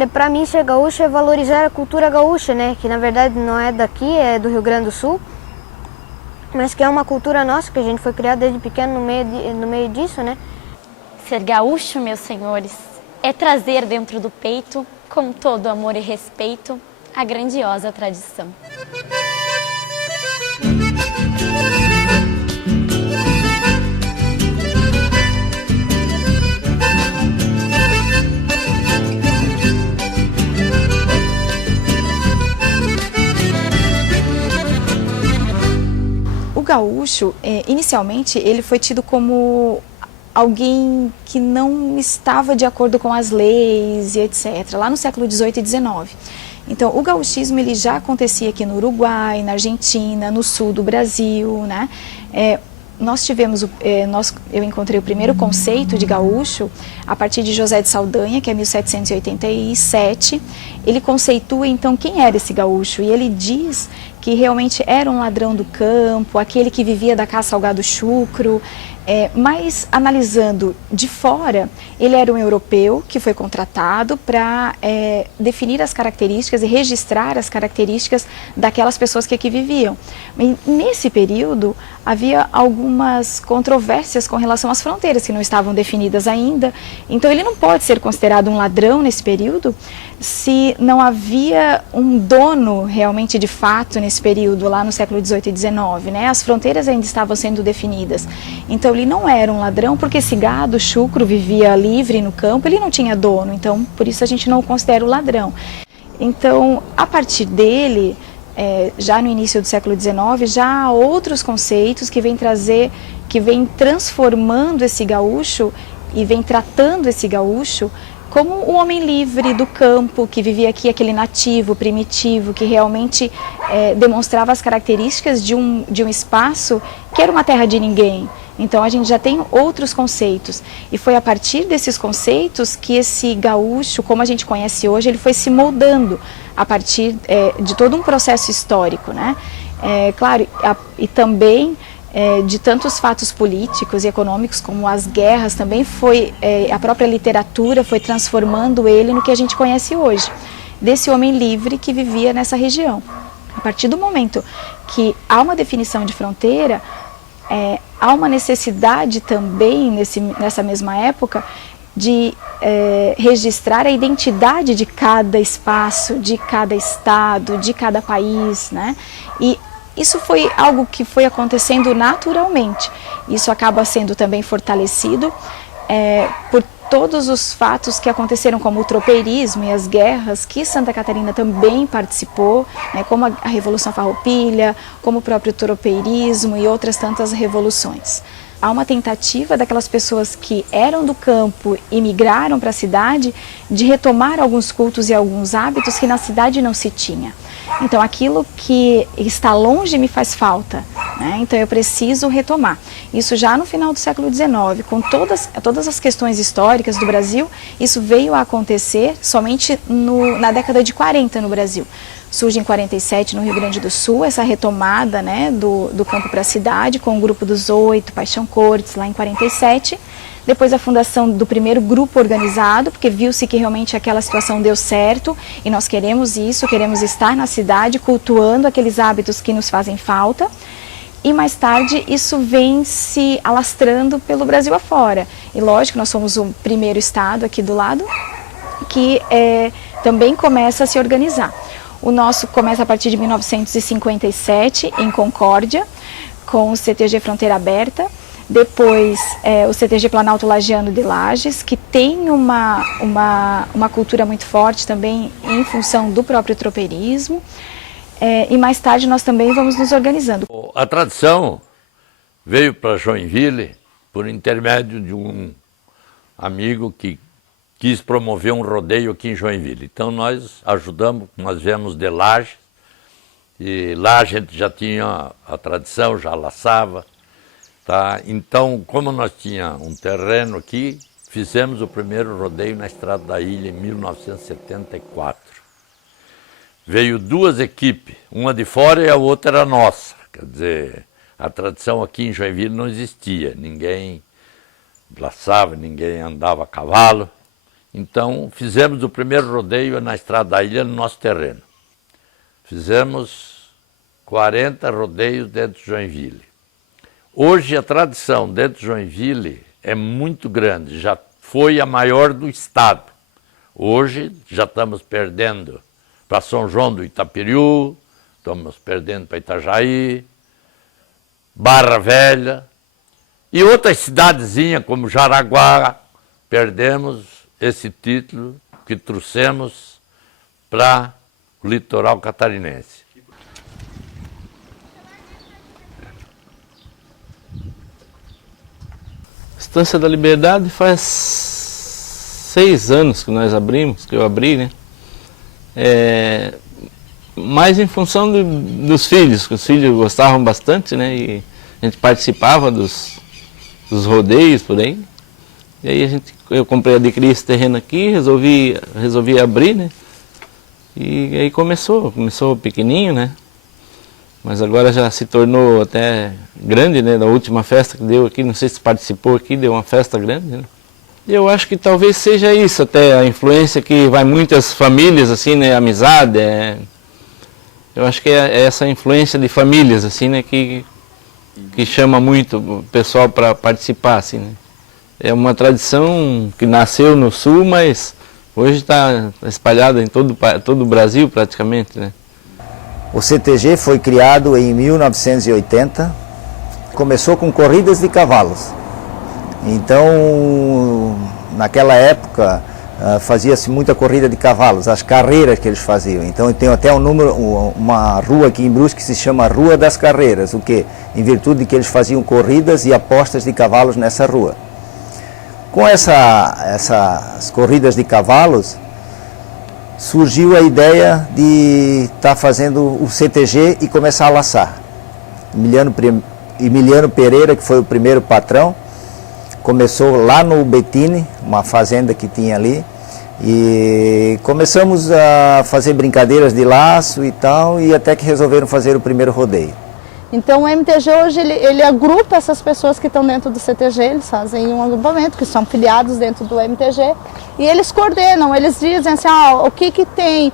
Olha, para mim ser gaúcho é valorizar a cultura gaúcha, né? Que na verdade não é daqui, é do Rio Grande do Sul, mas que é uma cultura nossa, que a gente foi criado desde pequeno no meio disso, né? Ser gaúcho, meus senhores, é trazer dentro do peito, com todo amor e respeito, a grandiosa tradição. O gaúcho, inicialmente, ele foi tido como alguém que não estava de acordo com as leis e etc., lá no século XVIII e XIX. Então, o gauchismo ele já acontecia aqui no Uruguai, na Argentina, no sul do Brasil, né? Nós tivemos, eu encontrei o primeiro conceito de gaúcho a partir de José de Saldanha, que é 1787. Ele conceitua, então, quem era esse gaúcho, e ele diz que realmente era um ladrão do campo, aquele que vivia da caça ao gado chucro, mas analisando de fora, ele era um europeu que foi contratado para definir as características e registrar as características daquelas pessoas que aqui viviam. E nesse período havia algumas controvérsias com relação às fronteiras que não estavam definidas ainda, então ele não pode ser considerado um ladrão nesse período se não havia um dono realmente de fato nesse período, lá no século XVIII e XIX, né? As fronteiras ainda estavam sendo definidas. Então ele não era um ladrão porque esse gado chucro vivia livre no campo, ele não tinha dono, então por isso a gente não o considera o ladrão. Então, a partir dele, já no início do século XIX, já há outros conceitos que vêm transformando esse gaúcho e vem tratando esse gaúcho como um homem livre do campo, que vivia aqui, aquele nativo, primitivo, que realmente demonstrava as características de um espaço que era uma terra de ninguém. Então a gente já tem outros conceitos, e foi a partir desses conceitos que esse gaúcho, como a gente conhece hoje, ele foi se moldando a partir de todo um processo histórico, né? Claro, e também de tantos fatos políticos e econômicos como as guerras, também a própria literatura foi transformando ele no que a gente conhece hoje, desse homem livre que vivia nessa região. A partir do momento que há uma definição de fronteira, há uma necessidade também, nessa mesma época, de registrar a identidade de cada espaço, de cada estado, de cada país, né? E isso foi algo que foi acontecendo naturalmente. Isso acaba sendo também fortalecido por todos os fatos que aconteceram, como o tropeirismo e as guerras, que Santa Catarina também participou, né, como a Revolução Farroupilha, como o próprio tropeirismo e outras tantas revoluções. Há uma tentativa daquelas pessoas que eram do campo e migraram para a cidade de retomar alguns cultos e alguns hábitos que na cidade não se tinha. Então aquilo que está longe me faz falta, né? Então eu preciso retomar. Isso já no final do século XIX, com todas as questões históricas do Brasil, isso veio a acontecer somente na década de 40 no Brasil. Surge em 47 no Rio Grande do Sul, essa retomada, né, do campo para a cidade, com o Grupo dos Oito, Paixão Cortes, lá em 47. Depois a fundação do primeiro grupo organizado, porque viu-se que realmente aquela situação deu certo e nós queremos isso, queremos estar na cidade cultuando aqueles hábitos que nos fazem falta. E mais tarde isso vem se alastrando pelo Brasil afora. E lógico, nós somos o primeiro estado aqui do lado que também começa a se organizar. O nosso começa a partir de 1957, em Concórdia, com o CTG Fronteira Aberta. Depois, o CTG Planalto Lagiano de Lages, que tem uma cultura muito forte também em função do próprio tropeirismo. E mais tarde nós também vamos nos organizando. A tradição veio para Joinville por intermédio de um amigo que quis promover um rodeio aqui em Joinville. Então nós ajudamos, nós viemos de Lages, e lá a gente já tinha a tradição, já laçava. Tá? Então, como nós tínhamos um terreno aqui, fizemos o primeiro rodeio na Estrada da Ilha em 1974. Veio duas equipes, uma de fora e a outra era nossa. Quer dizer, a tradição aqui em Joinville não existia, ninguém laçava, ninguém andava a cavalo. Então, fizemos o primeiro rodeio na Estrada da Ilha, no nosso terreno. Fizemos 40 rodeios dentro de Joinville. Hoje, a tradição dentro de Joinville é muito grande, já foi a maior do estado. Hoje, já estamos perdendo para São João do Itaperiú, estamos perdendo para Itajaí, Barra Velha e outras cidadezinhas como Jaraguá. Perdemos esse título que trouxemos para o litoral catarinense. Estância da Liberdade faz 6 anos que nós abrimos, que eu abri, né? Mais em função dos filhos, que os filhos gostavam bastante, né? E a gente participava dos rodeios por aí. E aí adquiri esse terreno aqui, resolvi abrir, né? E aí começou pequenininho, né? Mas agora já se tornou até grande, né? Da última festa que deu aqui, não sei se participou aqui, deu uma festa grande, né? E eu acho que talvez seja isso, até a influência que vai muitas famílias, assim, né? Amizade, eu acho que é essa influência de famílias, assim, né? Que chama muito o pessoal para participar, assim, né? É uma tradição que nasceu no Sul, mas hoje está espalhada em todo o Brasil praticamente, né? O CTG foi criado em 1980, começou com corridas de cavalos. Então, naquela época, fazia-se muita corrida de cavalos, as carreiras que eles faziam. Então, tem até uma rua aqui em Brusque que se chama Rua das Carreiras, o quê? Em virtude de que eles faziam corridas e apostas de cavalos nessa rua. Com essas corridas de cavalos, surgiu a ideia de estar fazendo o CTG e começar a laçar. Emiliano Pereira, que foi o primeiro patrão, começou lá no Bettini, uma fazenda que tinha ali, e começamos a fazer brincadeiras de laço e tal, e até que resolveram fazer o primeiro rodeio. Então o MTG hoje ele agrupa essas pessoas que estão dentro do CTG, eles fazem um agrupamento, que são filiados dentro do MTG, e eles coordenam, eles dizem assim, o que tem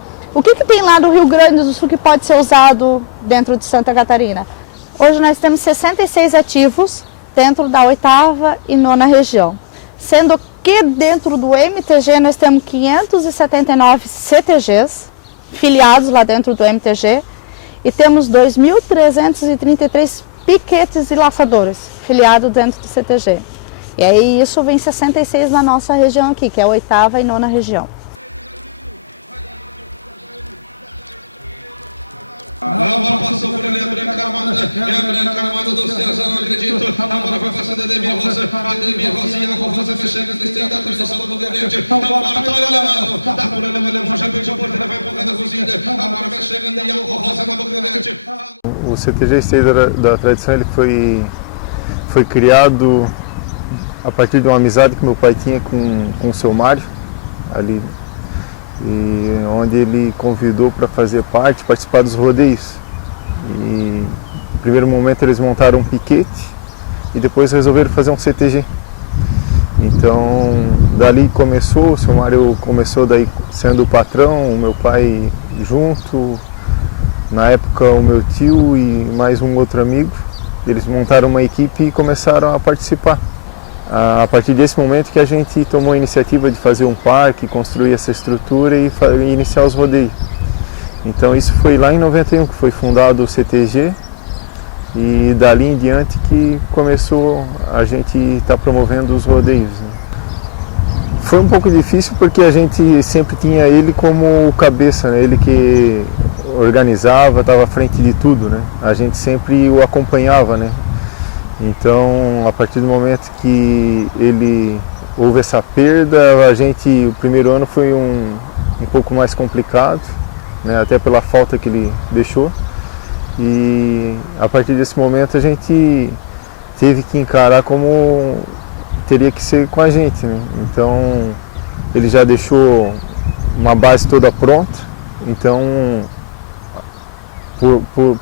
lá no Rio Grande do Sul que pode ser usado dentro de Santa Catarina. Hoje nós temos 66 ativos dentro da 8ª e 9ª região, sendo que dentro do MTG nós temos 579 CTGs filiados lá dentro do MTG, e temos 2.333 piquetes e laçadores filiados dentro do CTG. E aí isso vem 66 na nossa região aqui, que é a 8ª e 9ª região. O CTG Esteio da Tradição ele foi criado a partir de uma amizade que meu pai tinha com o seu Mário, ali, e onde ele convidou para fazer participar dos rodeios. E no primeiro momento eles montaram um piquete e depois resolveram fazer um CTG. Então dali começou, o seu Mário começou daí sendo o patrão, o meu pai junto. Na época o meu tio e mais um outro amigo, eles montaram uma equipe e começaram a participar. A partir desse momento que a gente tomou a iniciativa de fazer um parque, construir essa estrutura e iniciar os rodeios. Então isso foi lá em 91 que foi fundado o CTG e dali em diante que começou a gente estar promovendo os rodeios, né? Foi um pouco difícil porque a gente sempre tinha ele como cabeça, né? Ele que organizava, estava à frente de tudo, né? A gente sempre o acompanhava, né? Então, a partir do momento que houve essa perda, o primeiro ano foi um pouco mais complicado, né? Até pela falta que ele deixou. E a partir desse momento a gente teve que encarar como teria que ser com a gente, né? Então, ele já deixou uma base toda pronta, então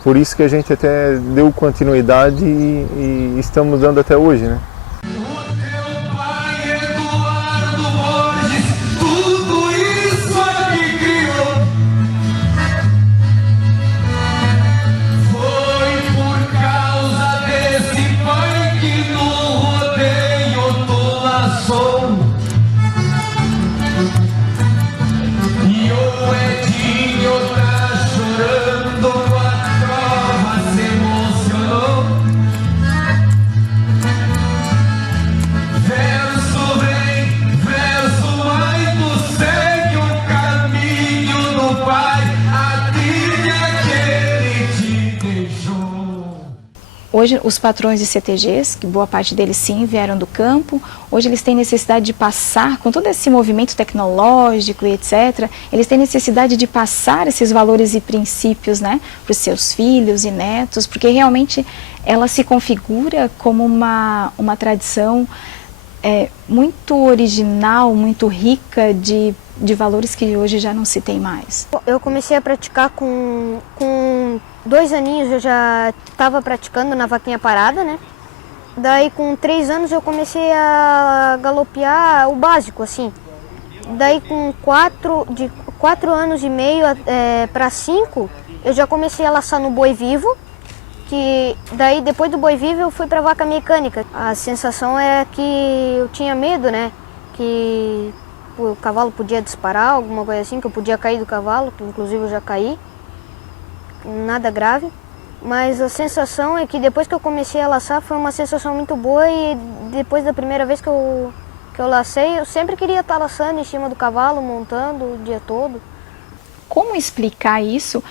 por isso que a gente até deu continuidade e estamos dando até hoje, né? O teu pai Eduardo Borges, hoje os patrões de CTGs, que boa parte deles sim vieram do campo, hoje eles têm necessidade de passar, com todo esse movimento tecnológico e etc., eles têm necessidade de passar esses valores e princípios, né, para os seus filhos e netos, porque realmente ela se configura como uma tradição muito original, muito rica de valores que hoje já não se tem mais. Eu comecei a praticar com 2 aninhos, eu já estava praticando na vaquinha parada, né? Daí com 3 anos eu comecei a galopear o básico, assim. Daí com 4 anos e meio para 5, eu já comecei a laçar no boi vivo. Que daí depois do boi vivo eu fui para vaca mecânica. A sensação é que eu tinha medo, né? Que o cavalo podia disparar, alguma coisa assim, que eu podia cair do cavalo, que inclusive eu já caí. Nada grave. Mas a sensação é que depois que eu comecei a laçar foi uma sensação muito boa e depois da primeira vez que eu lacei, eu sempre queria estar laçando em cima do cavalo, montando o dia todo. Como explicar isso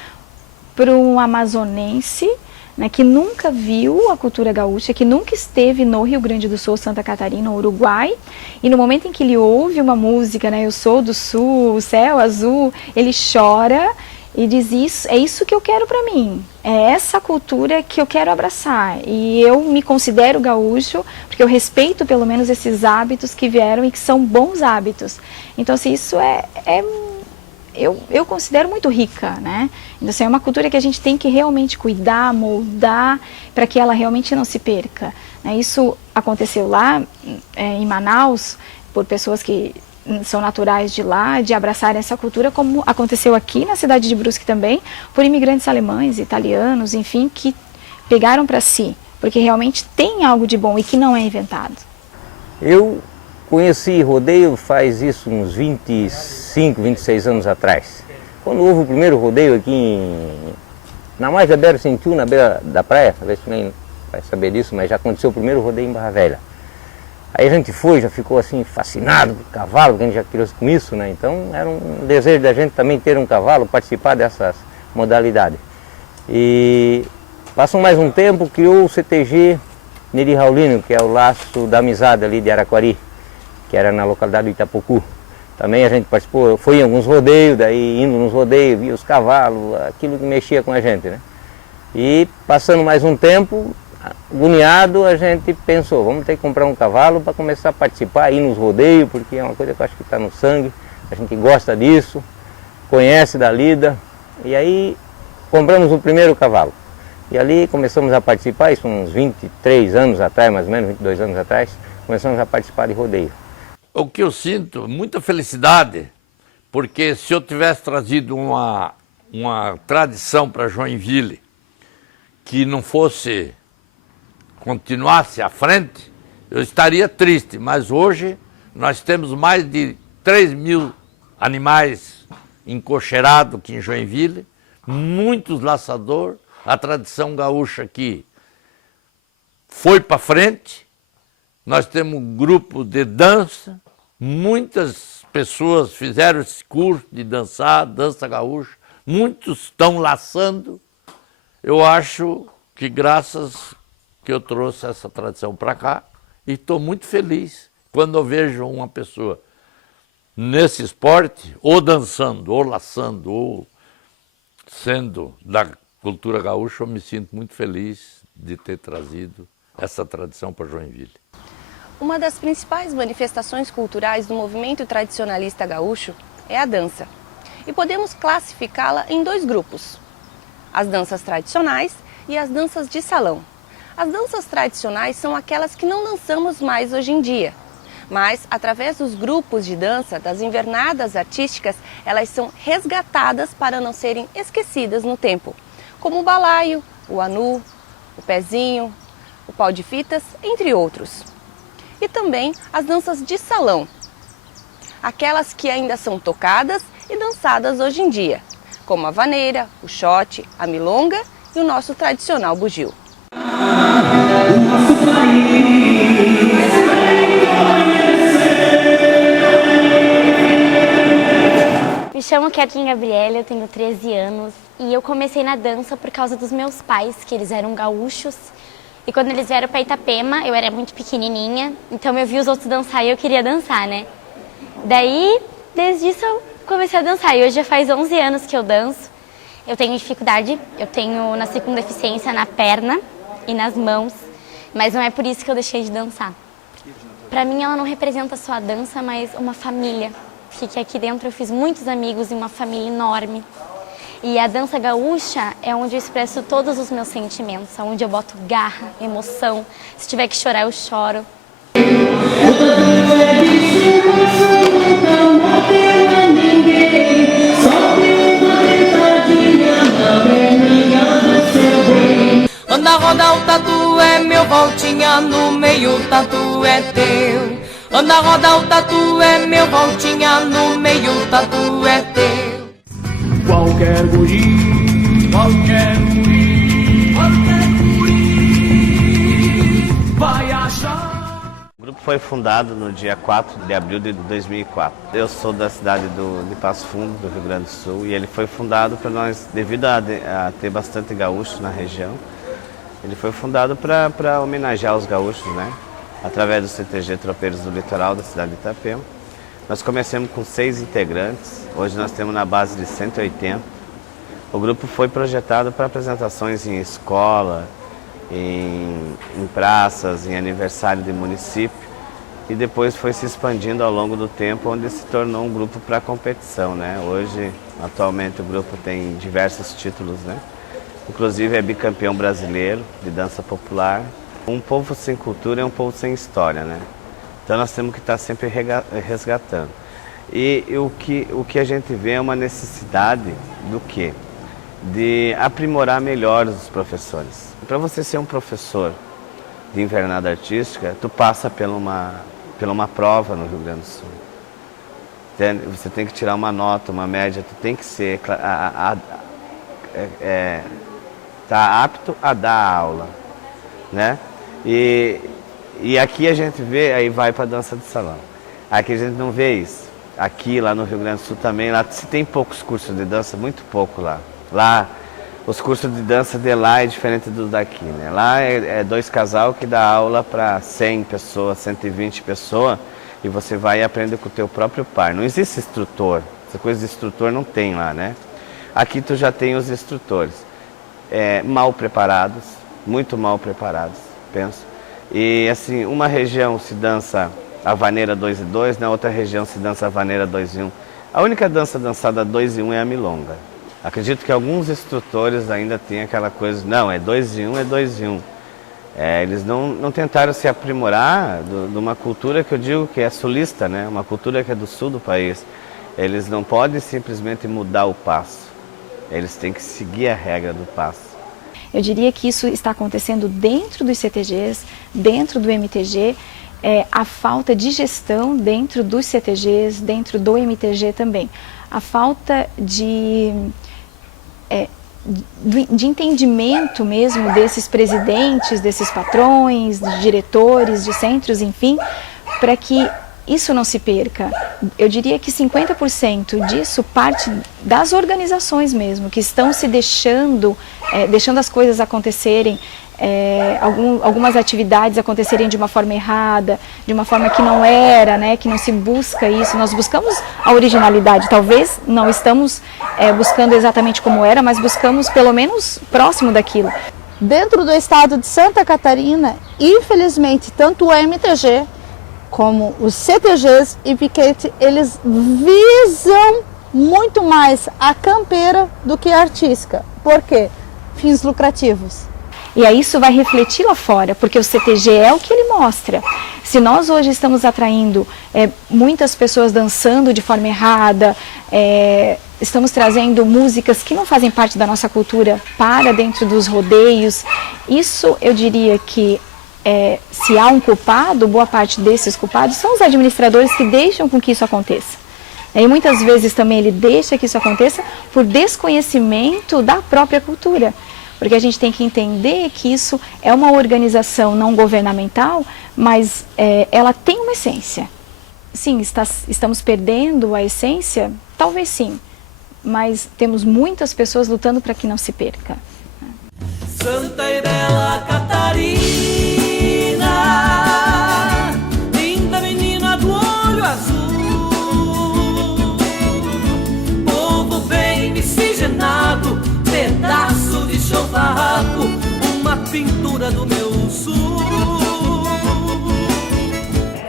para um amazonense, né, que nunca viu a cultura gaúcha, que nunca esteve no Rio Grande do Sul, Santa Catarina, Uruguai, e no momento em que ele ouve uma música, né, eu sou do sul, o céu azul, ele chora e diz isso, é isso que eu quero para mim, é essa cultura que eu quero abraçar, e eu me considero gaúcho porque eu respeito pelo menos esses hábitos que vieram e que são bons hábitos. Então, assim, isso eu considero muito rica, né? Então, assim, é uma cultura que a gente tem que realmente cuidar, moldar, para que ela realmente não se perca, né? Isso aconteceu lá em Manaus, por pessoas que são naturais de lá, de abraçarem essa cultura, como aconteceu aqui na cidade de Brusque também, por imigrantes alemães, italianos, enfim, que pegaram para si, porque realmente tem algo de bom e que não é inventado. Eu conheci rodeio faz isso uns 25, 26 anos atrás. Quando houve o primeiro rodeio aqui na margem da BR-101, na beira da praia, talvez você nem vai saber disso, mas já aconteceu o primeiro rodeio em Barra Velha. Aí a gente foi, já ficou assim fascinado com o cavalo, porque a gente já criou com isso, né? Então era um desejo da gente também ter um cavalo, participar dessas modalidades. E passou mais um tempo, criou o CTG Neri Raulino, que é o laço da amizade ali de Araquari, que era na localidade do Itapocu. Também a gente participou, foi em alguns rodeios, daí indo nos rodeios, via os cavalos, aquilo que mexia com a gente, né? E passando mais um tempo, agoniado, a gente pensou, vamos ter que comprar um cavalo para começar a participar, ir nos rodeios, porque é uma coisa que eu acho que está no sangue, a gente gosta disso, conhece da lida, e aí compramos o primeiro cavalo. E ali começamos a participar, isso uns 23 anos atrás, mais ou menos, 22 anos atrás, começamos a participar de rodeio. O que eu sinto, muita felicidade, porque se eu tivesse trazido uma tradição para Joinville que não fosse, continuasse à frente, eu estaria triste, mas hoje nós temos mais de 3.000 animais encocheirados aqui em Joinville, muitos laçadores, a tradição gaúcha aqui foi para frente, nós temos um grupo de dança, muitas pessoas fizeram esse curso de dançar, dança gaúcha, muitos estão laçando. Eu acho que graças que eu trouxe essa tradição para cá e estou muito feliz quando eu vejo uma pessoa nesse esporte, ou dançando, ou laçando, ou sendo da cultura gaúcha, eu me sinto muito feliz de ter trazido essa tradição para Joinville. Uma das principais manifestações culturais do movimento tradicionalista gaúcho é a dança. E podemos classificá-la em 2 grupos: as danças tradicionais e as danças de salão. As danças tradicionais são aquelas que não dançamos mais hoje em dia, mas através dos grupos de dança, das invernadas artísticas, elas são resgatadas para não serem esquecidas no tempo, como o balaio, o anu, o pezinho, o pau de fitas, entre outros. E também as danças de salão, aquelas que ainda são tocadas e dançadas hoje em dia, como a vaneira, o xote, a milonga e o nosso tradicional bugio. Me chamo Kathleen Gabriela, eu tenho 13 anos e eu comecei na dança por causa dos meus pais, que eles eram gaúchos E quando eles vieram para Itapema, eu era muito pequenininha, então eu vi os outros dançar e eu queria dançar, né? Daí, desde isso eu comecei a dançar e hoje já faz 11 anos que eu danço. Eu tenho dificuldade, nasci com deficiência na perna e nas mãos, mas não é por isso que eu deixei de dançar. Para mim ela não representa só a dança, mas uma família, porque aqui dentro eu fiz muitos amigos e uma família enorme. E a dança gaúcha é onde eu expresso todos os meus sentimentos, onde eu boto garra, emoção. Se tiver que chorar, eu choro. Anda roda o tatu é meu, voltinha no meio, o tatu é teu. Anda roda o tatu é meu, voltinha no meio, o tatu é teu. Qualquer guri, qualquer guri, qualquer guri vai achar. O grupo foi fundado no dia 4 de abril de 2004. Eu sou da cidade de Passo Fundo, do Rio Grande do Sul, e ele foi fundado para nós, devido a ter bastante gaúchos na região, ele foi fundado para homenagear os gaúchos, né? Através do CTG Tropeiros do Litoral da cidade de Itapema. Nós começamos com 6 integrantes, hoje nós temos na base de 180. O grupo foi projetado para apresentações em escola, em praças, em aniversário de município, e depois foi se expandindo ao longo do tempo, onde se tornou um grupo para competição, né? Hoje, atualmente, o grupo tem diversos títulos, né? Inclusive é bicampeão brasileiro de dança popular. Um povo sem cultura é um povo sem história, né? Então nós temos que estar sempre resgatando. E o que a gente vê é uma necessidade do quê? De aprimorar melhor os professores. Para você ser um professor de invernada artística, tu passa por uma prova no Rio Grande do Sul. Você tem que tirar uma nota, uma média, tu tem que ser tá apto a dar aula, né? E aqui a gente vê, aí vai para dança de salão. Aqui a gente não vê isso. Aqui, lá no Rio Grande do Sul também, lá se tem poucos cursos de dança, muito pouco lá. Lá, os cursos de dança de lá é diferente do daqui, né? Lá é 2 casal que dá aula para 100 pessoas, 120 pessoas, e você vai e aprende com o teu próprio par. Não existe instrutor, essa coisa de instrutor não tem lá, né? Aqui tu já tem os instrutores, mal preparados, muito mal preparados, penso. E assim, uma região se dança a vaneira 2 e 2, na outra região se dança a vaneira 2 e 1. A única dança dançada 2 e 1 é a milonga. Acredito que alguns instrutores ainda têm aquela coisa, não, é 2 e 1, é 2 e 1. Eles não tentaram se aprimorar de uma cultura que eu digo que é sulista, né? Uma cultura que é do sul do país. Eles não podem simplesmente mudar o passo, eles têm que seguir a regra do passo. Eu diria que isso está acontecendo dentro dos CTGs, dentro do MTG, a falta de gestão dentro dos CTGs, dentro do MTG também. A falta de entendimento mesmo desses presidentes, desses patrões, de diretores, de centros, enfim, para que isso não se perca. Eu diria que 50% disso parte das organizações mesmo, que estão se deixando as coisas acontecerem, algumas atividades acontecerem de uma forma errada, de uma forma que não era, né, que não se busca isso. Nós buscamos a originalidade, talvez não estamos buscando exatamente como era, mas buscamos pelo menos próximo daquilo. Dentro do estado de Santa Catarina, infelizmente, tanto o MTG como os CTGs e piquete, eles visam muito mais a campeira do que a artística. Por quê? Fins lucrativos. E aí isso vai refletir lá fora, porque o CTG é o que ele mostra. Se nós hoje estamos atraindo muitas pessoas dançando de forma errada, estamos trazendo músicas que não fazem parte da nossa cultura para dentro dos rodeios, isso eu diria que se há um culpado, boa parte desses culpados são os administradores que deixam com que isso aconteça. E muitas vezes também ele deixa que isso aconteça por desconhecimento da própria cultura. Porque a gente tem que entender que isso é uma organização não governamental, mas ela tem uma essência. Sim, estamos perdendo a essência? Talvez sim, mas temos muitas pessoas lutando para que não se perca. Santa e Bela Catarina.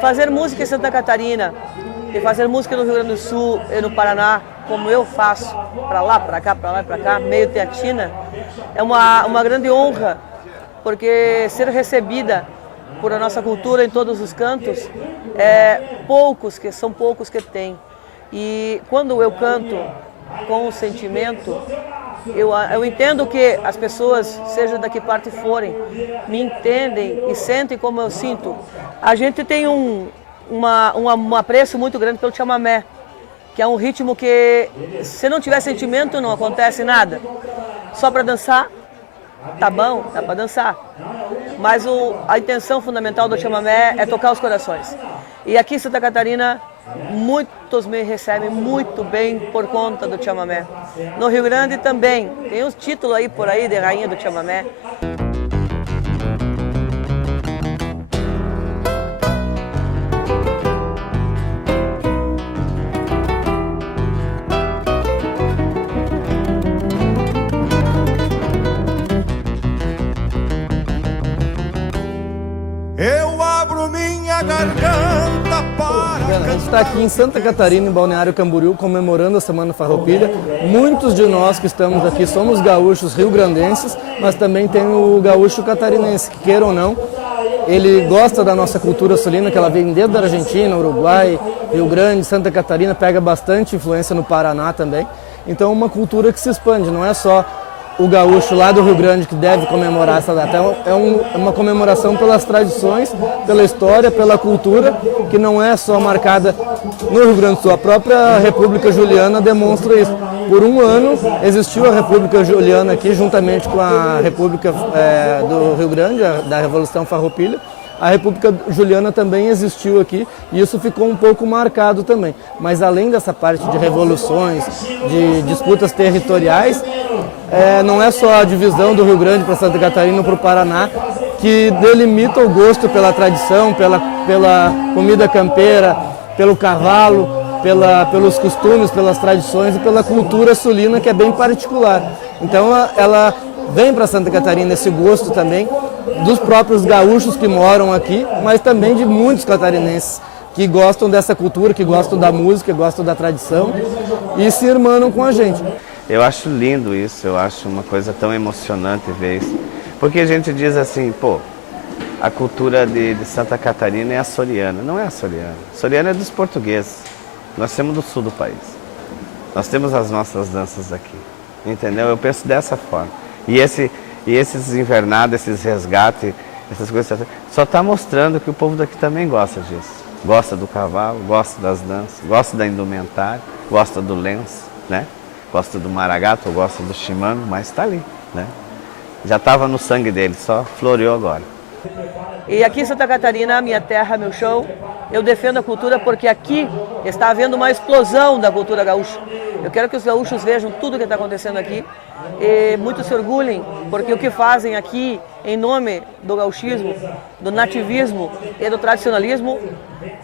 fazer música em Santa Catarina e fazer música no Rio Grande do Sul e no Paraná, como eu faço, para lá, para cá, para lá e para cá, meio teatina, é uma grande honra, porque ser recebida por a nossa cultura em todos os cantos, são poucos que tem. E quando eu canto com o sentimento, eu entendo que as pessoas, seja da que parte forem, me entendem e sentem como eu sinto. A gente tem um apreço muito grande pelo chamamé, que é um ritmo que, se não tiver sentimento, não acontece nada. Só para dançar, tá bom, dá para dançar. Mas a intenção fundamental do chamamé é tocar os corações. E aqui em Santa Catarina, muitos me recebem muito bem por conta do chamamé. No Rio Grande também, tem uns títulos aí por aí de rainha do chamamé. Eu abro minha garganta para A gente está aqui em Santa Catarina, em Balneário Camboriú, comemorando a Semana Farroupilha. Muitos de nós que estamos aqui somos gaúchos rio-grandenses, mas também tem o gaúcho catarinense, que queira ou não, ele gosta da nossa cultura sulina, que ela vem desde a Argentina, Uruguai, Rio Grande, Santa Catarina, pega bastante influência no Paraná também. Então é uma cultura que se expande, não é só o gaúcho lá do Rio Grande que deve comemorar essa data. É uma comemoração pelas tradições, pela história, pela cultura, que não é só marcada no Rio Grande do Sul. A própria República Juliana demonstra isso. Por um ano existiu a República Juliana aqui, juntamente com a República do Rio Grande, da Revolução Farroupilha. A República Juliana também existiu aqui e isso ficou um pouco marcado também. Mas além dessa parte de revoluções, de disputas territoriais, não é só a divisão do Rio Grande para Santa Catarina ou para o Paraná que delimita o gosto pela tradição, pela comida campeira, pelo cavalo, pelos costumes, pelas tradições e pela cultura sulina, que é bem particular. Então ela vem para Santa Catarina esse gosto também dos próprios gaúchos que moram aqui, mas também de muitos catarinenses que gostam dessa cultura, que gostam da música, que gostam da tradição e se irmanam com a gente. Eu acho lindo isso, eu acho uma coisa tão emocionante ver isso. Porque a gente diz assim, pô, a cultura de Santa Catarina é açoriana. Não é açoriana. Açoriana é dos portugueses. Nós temos do sul do país. Nós temos as nossas danças aqui. Entendeu? Eu penso dessa forma. E esses invernados, esses resgates, essas coisas, só está mostrando que o povo daqui também gosta disso. Gosta do cavalo, gosta das danças, gosta da indumentária, gosta do lenço, né? Gosta do maragato, gosta do chimango, mas está ali, né? Já estava no sangue dele, só floreou agora. E aqui em Santa Catarina, minha terra, meu chão, eu defendo a cultura porque aqui está havendo uma explosão da cultura gaúcha. Eu quero que os gaúchos vejam tudo o que está acontecendo aqui e muitos se orgulhem, porque o que fazem aqui em nome do gauchismo, do nativismo e do tradicionalismo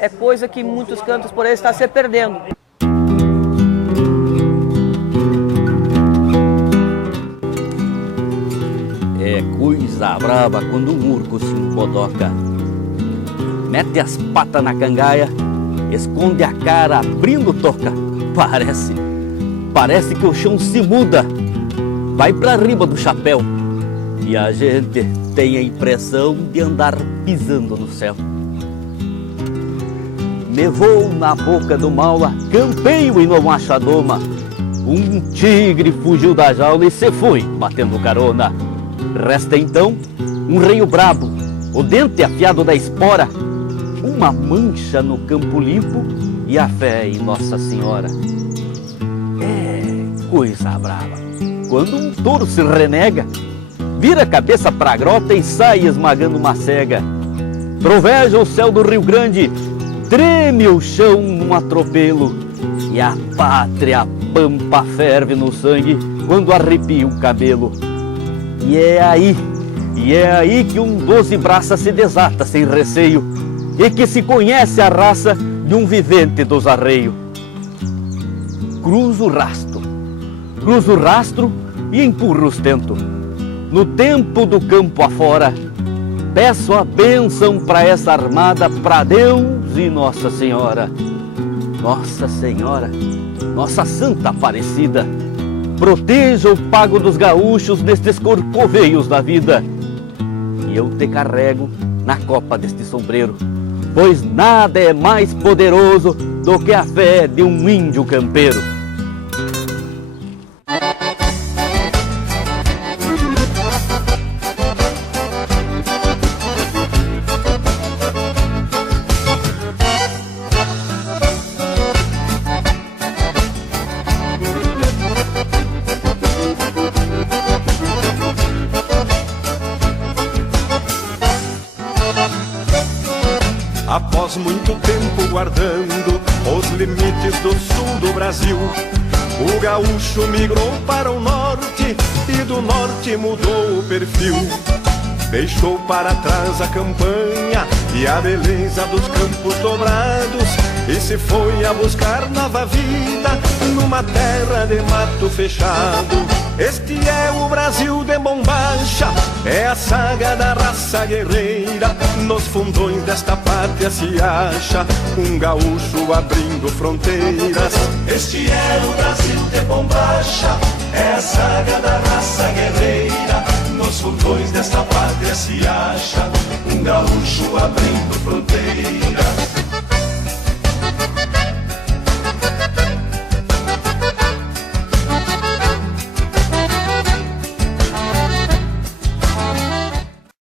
é coisa que muitos cantos por aí estão se perdendo. É coisa brava quando um urco se empodoca. Mete as patas na cangaia, esconde a cara abrindo toca. Parece que o chão se muda, vai pra riba do chapéu e a gente tem a impressão de andar pisando no céu. Me vou na boca do maula, campeio e não acho a doma. Um tigre fugiu da jaula e se foi batendo carona. Resta então um reio brabo, o dente afiado da espora, uma mancha no campo limpo e a fé em Nossa Senhora. É coisa brava quando um touro se renega, vira a cabeça pra grota e sai esmagando uma cega. Troveja o céu do Rio Grande, treme o chão num atropelo e a pátria pampa ferve no sangue quando arrepia o cabelo. E é aí que um 12 braças se desata sem receio e que se conhece a raça de um vivente dos arreios. Cruzo o rastro e empurro os tento. No tempo do campo afora, peço a bênção para essa armada, para Deus e Nossa Senhora. Nossa Senhora, Nossa Santa Aparecida, proteja o pago dos gaúchos nestes corcoveios da vida. E eu te carrego na copa deste sombreiro, pois nada é mais poderoso do que a fé de um índio campeiro. Após muito tempo guardando os limites do sul do Brasil, o gaúcho migrou para o norte e do norte mudou o perfil. Deixou para trás a campanha e a beleza dos campos dobrados e se foi a buscar nova vida numa terra de mato fechado. Este é o Brasil de bombacha, é a saga da raça guerreira. Nos fundões desta pátria se acha um gaúcho abrindo fronteiras. Este é o Brasil de bombacha, é a saga da raça guerreira. Nos fundões desta pátria se acha um gaúcho abrindo fronteiras.